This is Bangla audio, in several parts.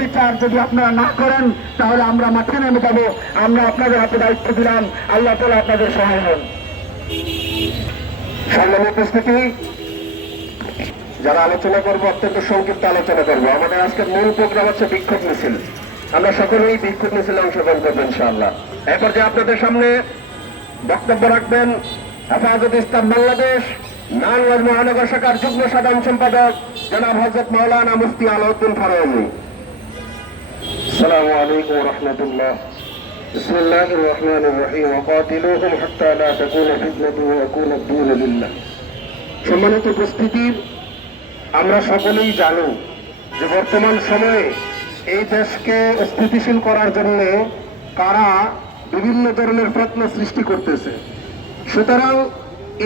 বিচার যদি আপনারা না করেন তাহলে আমরা মাঠে নেমে যাবো। আমরা আপনাদের হাতে দায়িত্ব দিলাম, আল্লাহ তাআলা আপনাদের সহায় হন। সম্মানিত উপস্থিতি, যারা আলোচনা করবো অত্যন্ত সংক্ষিপ্ত আলোচনা করবো। আমাদের আজকের মূল প্রোগ্রাম হচ্ছে বিক্ষোভ মিছিল। আমরা সকলেই বিক্ষোভ মিছিলে অংশগ্রহণ করবো ইনশাআল্লাহ। এরপর যে আপনাদের সামনে বক্তব্য রাখবেন হেফাজত ইসলাম বাংলাদেশ নারায়ণগঞ্জ মহানগর শাখার যুগ্ম সাধারণ সম্পাদক জনাব হযরত মাওলানা মুফতি আলাউদ্দিন ফারুকী। আসসালামু আলাইকুম ওয়া রাহমাতুল্লাহ। বিসমিল্লাহির রহমানির রহিম। ওয়াকাতিলুহুম হাত্তা লা তাকুনা ফিতনাতুন ওয়া ইয়াকুনা আদ-দীনু লিল্লাহ। সম্মানিত উপস্থিতি, আমরা সকলেই জানি যে বর্তমান সময়ে এই দেশকে স্থিতিশীল করার জন্য কারা বিভিন্ন ধরনের ফিতনা সৃষ্টি করতেছে। সুতরাং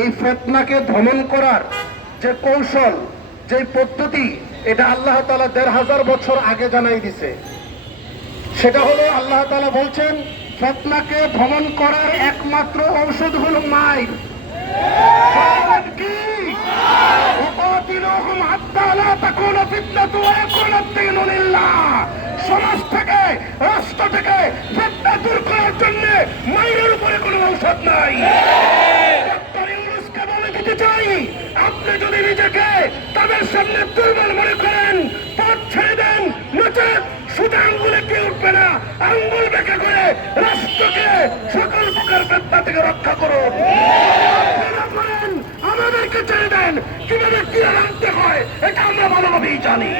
এই ফিতনাকে দমন করার যে কৌশল, যে পদ্ধতি, এটা আল্লাহ তাআলা ১৫০০ বছর আগে জানাই দিছে। সেটা হলো আল্লাহ তাআলা বলছেন ফিতনাকে দমন করার একমাত্র ঔষধ হলো মাইর। সমাজ থেকে, রাষ্ট্র থেকে ফিতনা দূর করার জন্য মাইরের উপরে কোনো ঔষধ নাই। বলে দিতে চাই, আপনি যদি নিজেকে তাদের সামনে দুর্বল মনে করেন, পথ ছেড়ে দেন, নচেত সোজা আঙ্গুলে কে উঠবে না, আঙ্গুল বেঁকে করে রাষ্ট্রকে সকল প্রকার ফিতনা থেকে রক্ষা করুন। আমাদেরকে ছেড়ে দেন, কিভাবে কি আনতে হয় এটা আমরা ভালোভাবেই জানি।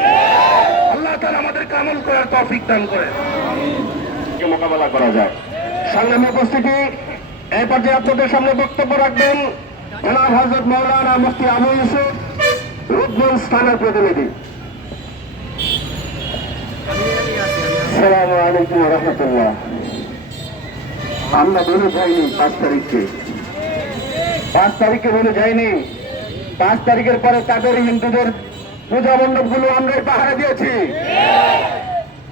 আল্লাহ তাআলা আমাদেরকে আমল করার তৌফিক দান করেন, মোকাবেলা করা যায়। সংগ্রামী উপস্থিতি, এই পর্যায়ে আপনাদের সামনে বক্তব্য রাখবেন জনাব হযরত মাওলানা মুফতি আবু ইউসুফ, রূপগঞ্জ থানার প্রতিনিধি। আসসালামু আলাইকুম ওয়া রাহমাতুল্লাহ। আমরা বলে যাইনি 5 তারিখে বলে যাইনি। 5 তারিখের পরে তাদের হিন্দুদের পূজা মণ্ডপ গুলো আমরাই পাহারা দিয়েছি।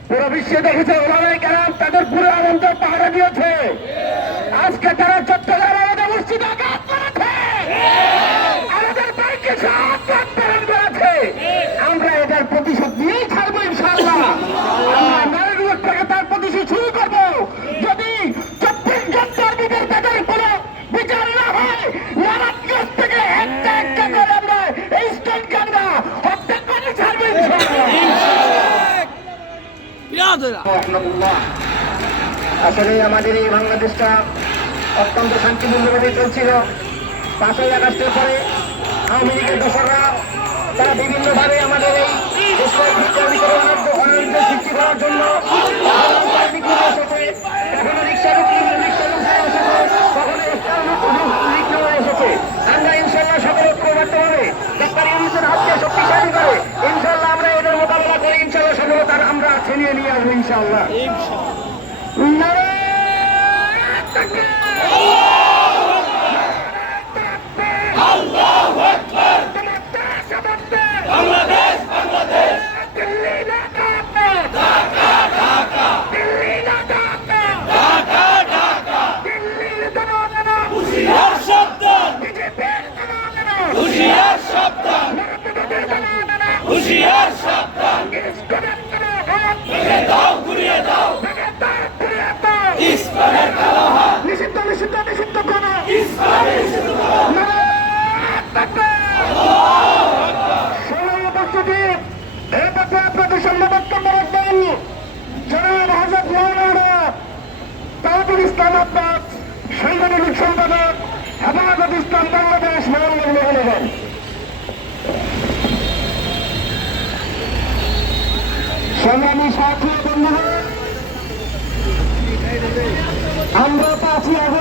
পুরো বিশ্বে দেখেছে ওলামায়ে কেরাম তাদের পুরো মণ্ডপ পাহারা দিয়েছে। আজকে তারা চট্টগ্রাম আমাদের মসজিদে আঘাত করেছে, আমাদের বাইকে আঘাত করেছে। আমরা এদের প্রতিশোধ নিয়েই ছাড়বো ইনশাআল্লাহ। আমরা নারায়ণগঞ্জ থেকে তার প্রতিশোধ শুরু করবো। যদি 24 ঘন্টার ভিতরে তাদের কোনো বিচার না হয়, নারায়ণগঞ্জ থেকে একটা একটা করে আমরা এই স্ট্যান্ডকে আমরা হত্যা করে ছাড়বো ইনশাআল্লাহ। আসলে আমাদের এই বাংলাদেশটা অত্যন্ত শান্তিপূর্ণভাবে চলছিল। 5ই আগস্টের পরে আওয়ামী লীগের দোসররা তারা বিভিন্নভাবে আমাদের এই দেশের সৃষ্টি করার জন্য কখনো রিক্সা এসেছে। আমরা ইনশাল্লাহ সকল ঐক্যবদ্ধভাবে ডক্টর ইউনূসের হাতকে শক্তিশালী করে ইনশাল্লাহ আমরা এদের মোকাবেলা করে ইনশাল্লাহ সফলতার আমরা ছিনিয়ে নিয়ে আসবো ইনশাল্লাহ। আপনাদের সামনে বক্তব্য রাখবেন জনাব হযরত মাওলানা তাজুল ইসলাম আব্বাস, সাংগঠনিক সম্পাদক হেফাজত ইসলাম বাংলাদেশ নারায়ণগঞ্জ মহানগর। সংগ্রামী সাথী বন্ধুগণ, আমরা 5ই আগস্ট